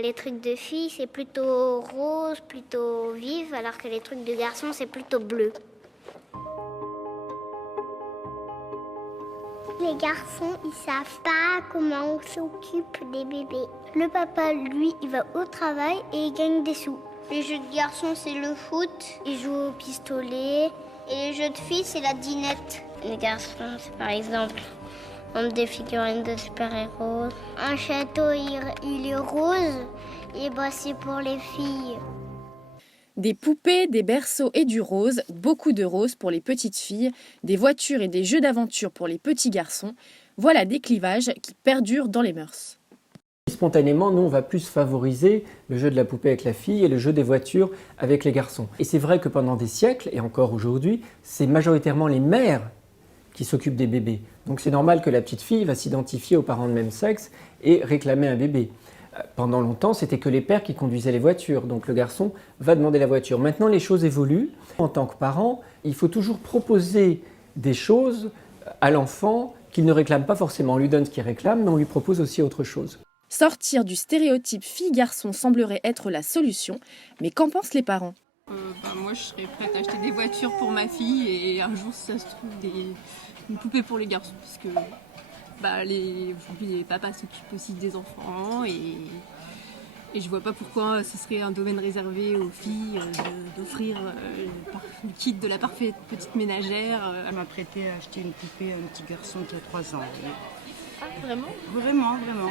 les trucs de filles, c'est plutôt rose, plutôt vif, alors que les trucs de garçons, c'est plutôt bleu. Les garçons, ils savent pas comment on s'occupe des bébés. Le papa, lui, il va au travail et il gagne des sous. Les jeux de garçons, c'est le foot. Ils jouent au pistolet. Et les jeux de filles, c'est la dinette. Les garçons, c'est par exemple, on des figurines de super-héros. Un château, il est rose. Et bah, c'est pour les filles. Des poupées, des berceaux et du rose, beaucoup de rose pour les petites filles, des voitures et des jeux d'aventure pour les petits garçons. Voilà des clivages qui perdurent dans les mœurs. Spontanément, nous, on va plus favoriser le jeu de la poupée avec la fille et le jeu des voitures avec les garçons. Et c'est vrai que pendant des siècles, et encore aujourd'hui, c'est majoritairement les mères qui s'occupent des bébés. Donc c'est normal que la petite fille va s'identifier aux parents de même sexe et réclamer un bébé. Pendant longtemps, c'était que les pères qui conduisaient les voitures, donc le garçon va demander la voiture. Maintenant, les choses évoluent. En tant que parent, il faut toujours proposer des choses à l'enfant qu'il ne réclame pas forcément. On lui donne ce qu'il réclame, mais on lui propose aussi autre chose. Sortir du stéréotype fille-garçon semblerait être la solution, mais qu'en pensent les parents ? Moi, je serais prête à acheter des voitures pour ma fille et un jour, si ça se trouve, une poupée pour les garçons, parce que aujourd'hui, les papas s'occupent aussi des enfants et je vois pas pourquoi ce serait un domaine réservé aux filles d'offrir le kit de la parfaite petite ménagère. Elle m'a prêté à acheter une poupée à un petit garçon qui a 3 ans. Ah, vraiment ? Vraiment, vraiment.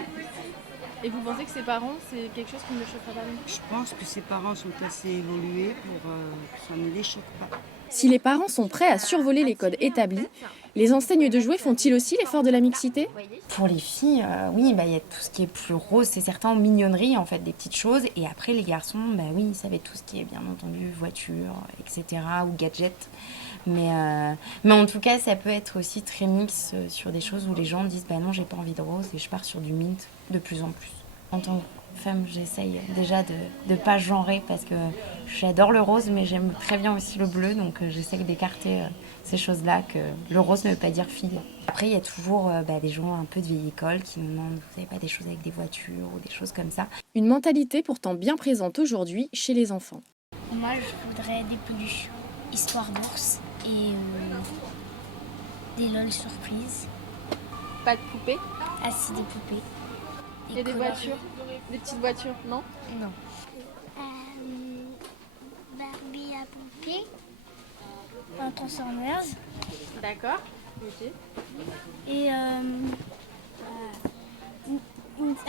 Et vous pensez que ses parents, c'est quelque chose qui ne le choquera pas ? Je pense que ses parents sont assez évolués pour que ça ne les choque pas. Si les parents sont prêts à survoler les codes établis, les enseignes de jouets font-ils aussi l'effort de la mixité ? Pour les filles, oui, il y a tout ce qui est plus rose, c'est certain, en mignonnerie, en fait, des petites choses. Et après, les garçons, oui, ça va être tout ce qui est, bien entendu, voiture, etc., ou gadgets. Mais en tout cas, ça peut être aussi très mix sur des choses où les gens disent non, j'ai pas envie de rose et je pars sur du mint de plus en plus. En tant que femme, j'essaye déjà de ne pas genrer parce que j'adore le rose, mais j'aime très bien aussi le bleu, donc j'essaye d'écarter ces choses-là, que le rose ne veut pas dire fille. Après, il y a toujours des gens un peu de vieille école qui nous demandent, vous savez pas, des choses avec des voitures ou des choses comme ça. Une mentalité pourtant bien présente aujourd'hui chez les enfants. Moi, je voudrais des peluches, histoire bourse et des LOL surprises. Pas de poupée ? Ah si, des poupées. Et des voitures ? Des petites voitures, non ? Non. Barbie à poupée, un Transformers D'accord. Ok. et un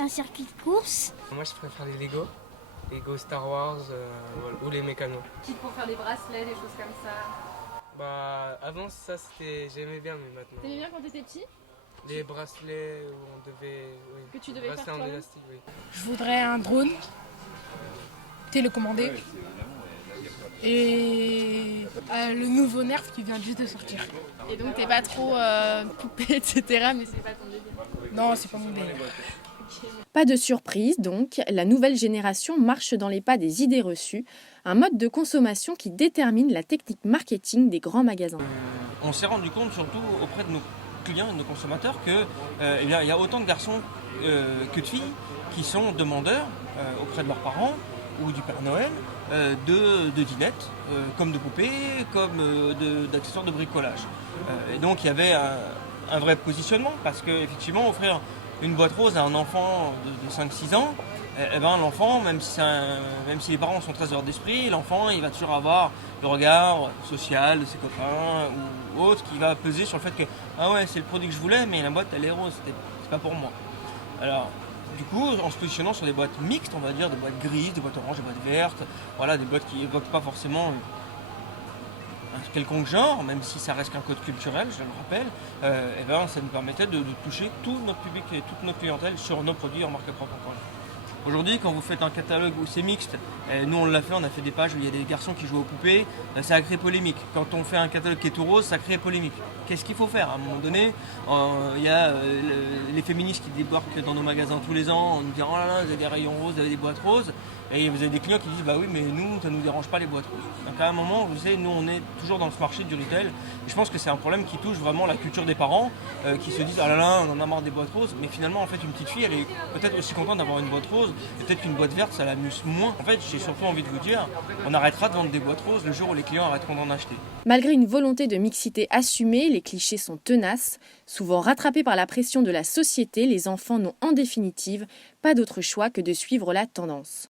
circuit de course. Moi je préfère les Lego. Lego Star Wars ou les Mécanos. Kit pour faire des bracelets, des choses comme ça. Avant ça j'aimais bien, mais maintenant. T'aimais bien quand t'étais petit ? Les bracelets où on devait. Oui. Que tu devais faire bracelets en toi-même ? élastique, oui. Je voudrais un drone télécommandé et le nouveau Nerf qui vient juste de sortir. Et donc t'es pas trop poupée, etc. Mais c'est pas ton délire. Non, c'est pas mon délire. Pas de surprise donc, la nouvelle génération marche dans les pas des idées reçues, un mode de consommation qui détermine la technique marketing des grands magasins. On s'est rendu compte surtout auprès de nos clients et de nos consommateurs que il y a autant de garçons que de filles qui sont demandeurs auprès de leurs parents ou du Père Noël de dinettes, comme de poupées, comme d'accessoires de bricolage. Et donc il y avait un vrai positionnement parce que effectivement offrir une boîte rose à un enfant de 5-6 ans, l'enfant, même si les parents sont très heureux d'esprit, l'enfant il va toujours avoir le regard social de ses copains ou autre qui va peser sur le fait que ah ouais c'est le produit que je voulais mais la boîte elle est rose, c'est pas pour moi. Alors du coup en se positionnant sur des boîtes mixtes, on va dire des boîtes grises, des boîtes oranges, des boîtes vertes, voilà des boîtes qui évoquent pas forcément un quelconque genre, même si ça reste qu'un code culturel, je le rappelle, ça nous permettait de toucher tout notre public et toute notre clientèle sur nos produits en marque propre. Aujourd'hui, quand vous faites un catalogue où c'est mixte, nous on l'a fait, on a fait des pages où il y a des garçons qui jouent aux poupées, ça a créé polémique. Quand on fait un catalogue qui est tout rose, ça crée polémique. Qu'est-ce qu'il faut faire ? À un moment donné, il y a les féministes qui débarquent dans nos magasins tous les ans en nous disant « Oh là là, vous avez des rayons roses, vous avez des boîtes roses ». Et vous avez des clients qui disent « Bah oui, mais nous, ça ne nous dérange pas les boîtes roses ». Donc à un moment, vous savez, nous on est toujours dans ce marché du retail. Et je pense que c'est un problème qui touche vraiment la culture des parents qui se disent « Ah là là, on en a marre des boîtes roses ». Mais finalement, en fait, une petite fille, elle est peut-être aussi contente d'avoir une boîte rose roses, et peut-être qu'une boîte verte, ça l'amuse moins. En fait, j'ai surtout envie de vous dire, on arrêtera de vendre des boîtes roses le jour où les clients arrêteront d'en acheter. Malgré une volonté de mixité assumée, les clichés sont tenaces. Souvent rattrapés par la pression de la société, les enfants n'ont en définitive pas d'autre choix que de suivre la tendance.